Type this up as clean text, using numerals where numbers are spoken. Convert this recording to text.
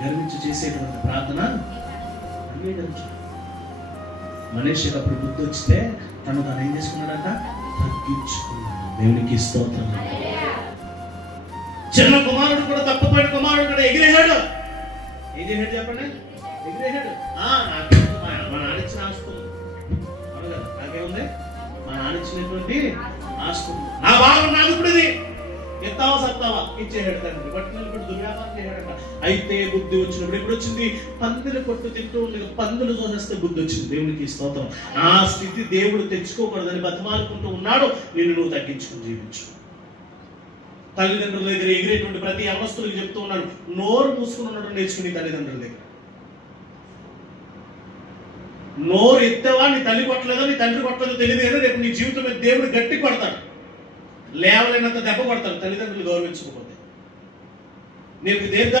గర్వించి చేసేటువంటి ప్రార్థన అంగీకరించు. మనిషికి అప్పుడు బుద్ధి వచ్చితే తను ఏం చేసుకున్నాడట? తగ్గించుకున్నాడు. దేవునికి స్తోత్రం. చిన్న కుమారుడు కూడా, తప్పపోయిన కుమారుడు కూడా ఎగిరేశాడు. ఏం చేశాడు చెప్పండి? ఎగిరేశాడు. మా నానిచ్చిన ఆస్తి అవును కదా, నాకేముంది? మా నానిచ్చినటువంటి ఆస్తి, నా భాగం నాకు ఇప్పుడు ఇది, ఎత్తావా సత్తావా ఇచ్చేసాడు తండ్రి. పట్టుకుని ఇప్పుడు దుర్వ్యాపారం చేశాడట. అయితే బుద్ధి వచ్చినప్పుడు ఎప్పుడు వచ్చింది? పందులు కొట్టు తింటూ ఉండగా పందులు చూసేస్తే బుద్ధి వచ్చింది. దేవునికి స్తోత్రం. ఆ స్థితి దేవుడు తెచ్చుకోకూడదని బతిమాలుకుంటూ ఉన్నాడు. నువ్వు తగ్గించుకుని జీవించు. తల్లిదండ్రుల దగ్గర ఎగిరేటువంటి ప్రతి అవస్థలకు చెప్తూ ఉన్నాడు, నోరు మూసుకుని ఉన్నాడు నేర్చుకుని తల్లిదండ్రుల దగ్గర. నోరు ఎత్తేవా, నీ తల్లి కొట్టలేదో నీ తండ్రి కొట్టలేదో తెలియదు కానీ రేపు నీ జీవితం మీద దేవుడు గట్టి కొడతాడు, లేవలేనంత దెబ్బ కొడతాడు తల్లిదండ్రులు గౌరవించకపోతే. నేను